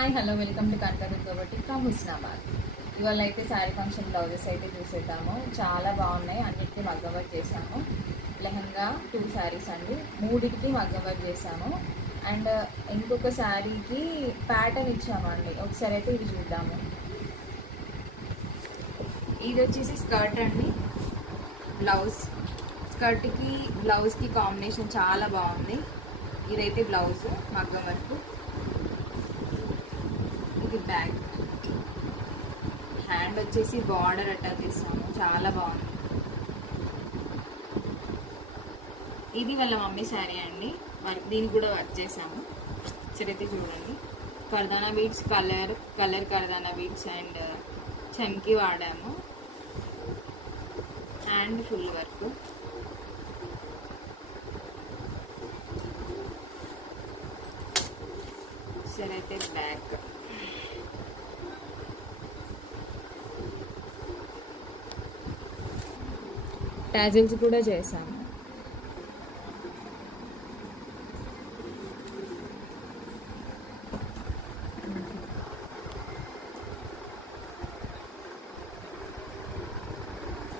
Hi hello welcome to Kanakadurga boutique Husnabad. ఇవాళ అయితే sari function blouses అయితే చూసేద్దాము. చాలా బాగున్నాయి, అన్నిటికీ మగ్గం వర్క్ చేసాము. లెహంగా 2 శారీస్ అండి, 3కి మగ్గం వర్క్ చేసాము. అండ్ ఇంకొక శారీకి ప్యాటర్న్ ఇచ్చామండి. ఒకసారి అయితే ఇది చూద్దాము. ఇది వచ్చేసి స్కర్ట్ అండి, స్కర్ట్కి బ్లౌజ్కి కాంబినేషన్ చాలా బాగుంది. ఇదైతే బ్లౌజ్ మగ్గం వర్క్, ఇది బ్యాక్, హ్యాండ్ వచ్చేసి బార్డర్ అటాచ్ చేస్తాము, చాలా బాగుంది. ఇది వాళ్ళ మమ్మీ శారీ అండి, దీనికి కూడా వర్క్ చేసాము. సరైతే చూడండి, కర్దానా బీడ్స్, కలర్ కర్దానా బీడ్స్ అండ్ చమ్కి వాడాము. హ్యాండ్ ఫుల్ వర్క్, సరైతే బ్యాక్, టాజిల్స్ కూడా చేసాము.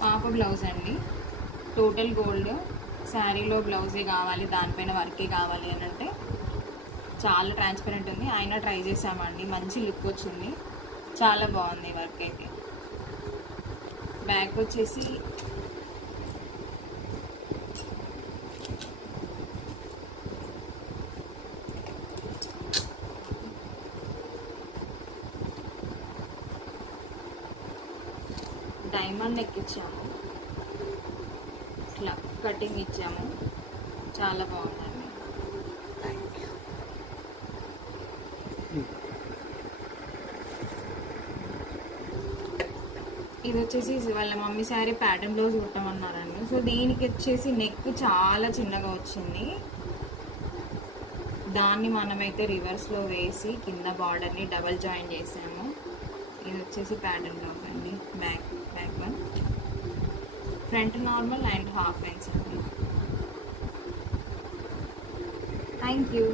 పాప బ్లౌజ్ అండి, టోటల్ గోల్డ్, శారీలో బ్లౌజే కావాలి, దానిపైన వర్కే కావాలి అని అంటే చాలా ట్రాన్స్పరెంట్ ఉంది. అయినా ట్రై చేసామండి, మంచి లుక్ వచ్చింది, చాలా బాగుంది వర్క్ అయితే. బ్యాక్ వచ్చేసి డైమండ్ నెక్ ఇచ్చాము, ఇట్లా కటింగ్ ఇచ్చాము, చాలా బాగుందండి. ఇది వచ్చేసి వాళ్ళ మమ్మీ శారీ ప్యాటర్న్ బ్లౌజ్ కుట్టమన్నారండి. సో దీనికి వచ్చేసి నెక్ చాలా చిన్నగా వచ్చింది, దాన్ని మనమైతే రివర్స్లో వేసి కింద బార్డర్ని డబల్ జాయిన్ చేసాము. ఇది వచ్చేసి ప్యాటర్న్ బ్లౌజ్ అండి, back one, front normal and half hands అండి. Thank you.